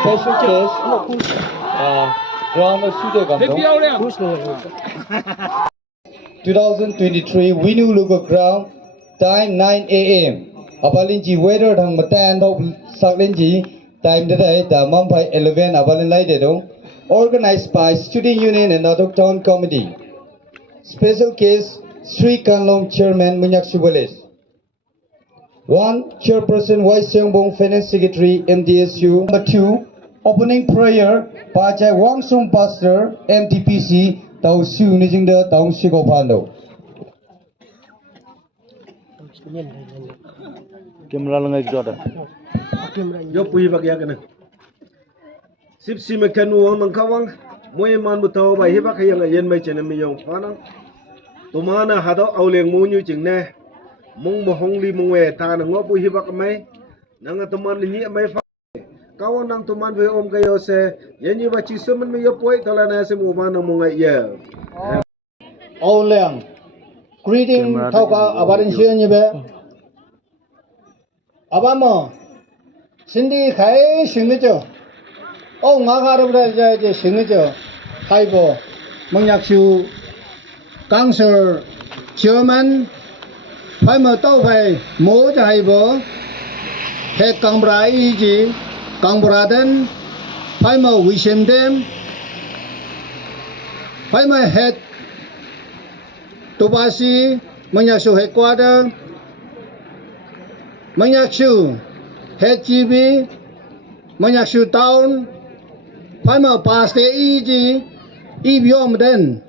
Special guest, Shri.W.Kanlong, 2023 Winu Local Ground, time 9 a.m. Abalinji weather thang matan thau saklenji time today the Mampai 11 Abalin Laidedong, organized by Student Union and Adok Town Committee. Special guest Shri.W.Kanlong Chairman Monyakshu. 1. Chairperson Vice Changbong Finance Secretary MDSU. Number 2. Opening prayer Pajai Wangsung Pastor MTPC Tau Su Nijingda Tau Sikopando. Camera langai jada. Yo pui bagya kana. Sip simekan uang mangkawang. Moy man butau bai hiba khayang ayen mai chena mi yong phana. Tumana hado Aoleang Monyu jingne. Mong mohong li mongwe ta na ngo pui hiba kamai. Nang tuman ni mai fa. Kawan nang tuman ve om kayo se yenyi ba chi suman mi yo poi talana se mo man mo ngai ye. Aoleang greeting thauka abarin sian yebe. Abama Cindy khai signature. Oh ngakharabra je signature. Haibo Monyakshu Council Chairman phải mà tao phải mô cho haibo hết căng brai gì căng bra đến phải mà vi xem đêm phải mà hết tu ba si Monyakshu hết qua đó Monyakshu hết chi bi Monyakshu town phải mà pass te y gì y biom đến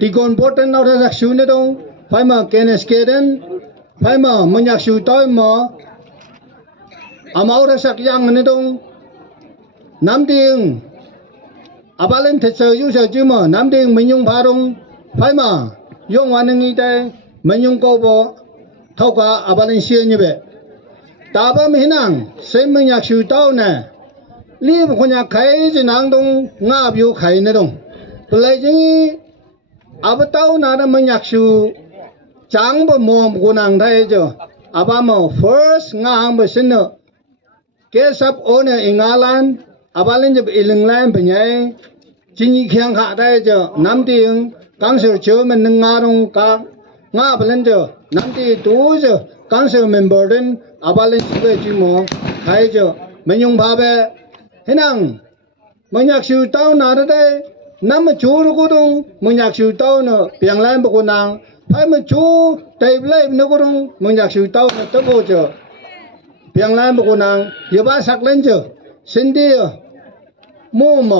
thì còn bớt đến nào ra sưu nữa đâu phải mà kenes keden phải mà Monyakshu toy mà amau ra sak yang nữa đâu nam tiếng abalem thật sự yêu sợ chứ mà nam tiếng mình dùng phá đông phải mà dùng hoàn nghi đây mình dùng câu bộ thâu cả abalem xia như vậy ta ba mình năng xem Monyakshu toy nè li một con nhà khai chỉ năng đông ngã biểu khai nữa đâu lấy chứ abatau nada Monyakshu chẳng bao mồm của nàng thay cho abamo first ngang bờ sinh nữa kế sắp ôn ở England abalin chụp iling lan phải nhảy chính khiang hạ đây cho năm tiếng căng sự chứa mình nâng ngã đông cả ngã abalin cho năm tiếng tú cho căng sự mình burden abalin về chữ mò thay cho mình dùng ba bè thế năng Monyakshu tao nada đây năm mà chú nó có đông Monyakshu tao nữa biển lan bọc nàng phải mà chú tay lấy nó có đông Monyakshu tao nó tao có chưa biển lan bọc nàng giờ ba sắc lên chưa xin đi mua mà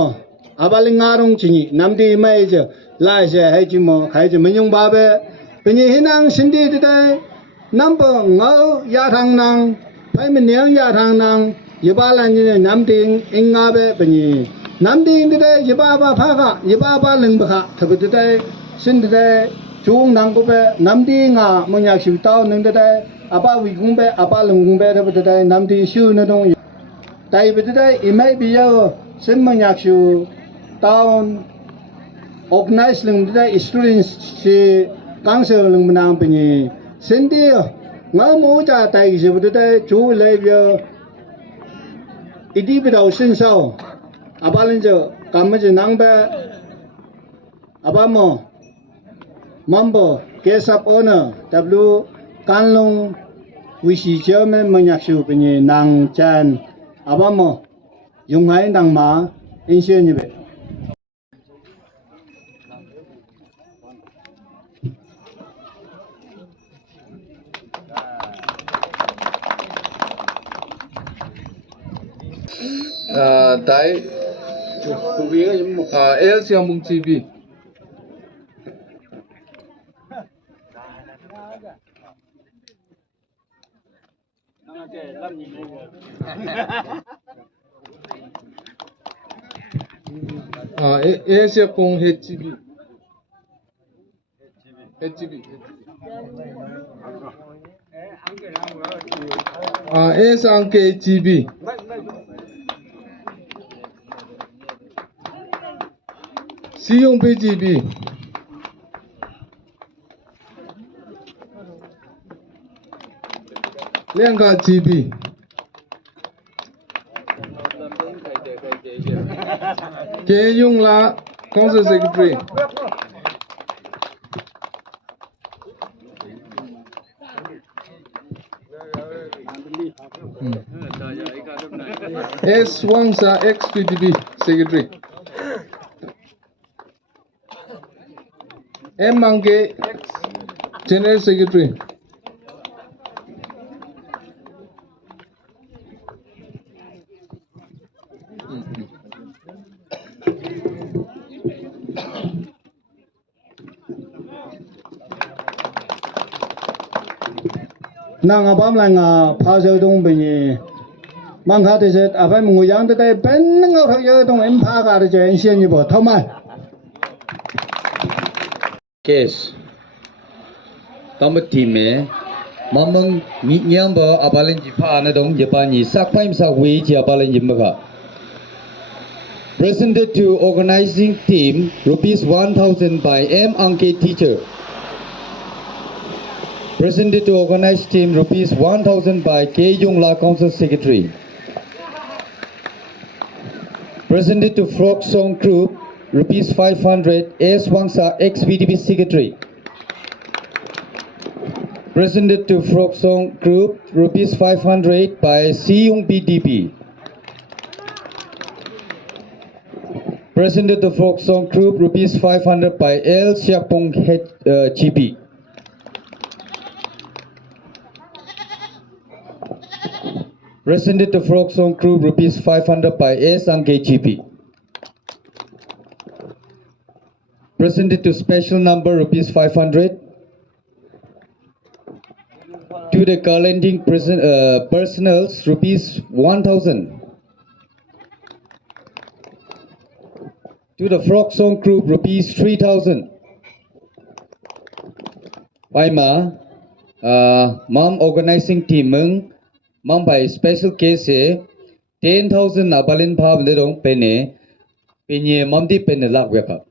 abalin ngà đông chỉ nằm đi mấy chưa lại sẽ hay chỉ mà hay chỉ mình dùng ba bè bây giờ hiện năng xin đi đây năm bờ ngõ gia thang nàng phải mình nhớ gia thang nàng giờ ba là như nằm đi anh ngà bè bây giờ nam đi đây giờ ba phá cả giờ ba lưng bạc thật cái đây xin đây chung năng có bé nam đi ngà Monyakshu tao nâng đây ba vị cũng bé ba lưng cũng bé thật đây nam đi siêu nó đông tại vì đây imay bây giờ xin Monyakshu tao organize lưng đây students si căng sở lưng nam bây giờ xin đi ngỡ mũ cha tại giờ đây chú lấy giờ đi bắt đầu xin sau abalin jo kamaji nangba abamo mambo kesap owner W.Kanlong Vice Chairman Monyakshu penye nang chan abamo yung hai nang ma insye nyebe Tại El siang mung TV. El siang kong HGB. HGB. El siang ke HGB. Siyong PGB. Liangka GB. Kayong La Council Secretary. S Wangsa ex-PDB Secretary. M Mangke General Secretary. Nang abam lang phá giờ đông bình mang khá thì sẽ phải một người dân tới đây bên ngao thằng giờ đông em phá cả để cho anh xem như bỏ thâu mai. Case. Tamat team mamang nyam ba abalin jipa na dong Japan ni sakpaim sa wi ji abalin jimba. Presented to organizing team rupees 1,000 by M Anke teacher. Presented to organize team rupees 1,000 by K Yong La Council Secretary. Presented to Frog Song Group rupees 500 S Wangsa ex-VDP Secretary. Presented to Frog Song Group rupees 500 by Siyong BDP. Presented to Frog Song Group rupees 500 by L Siapong GB. Presented to Frog Song Group rupees 500 by S Angke GP. Presented to special number rupees 500 to the calending personals rupees 1,000 to the Frog Song Group rupees 3,000 by mom organizing team mom by special case 10,000 abalin phab le dong pene penye mom di pen lak weka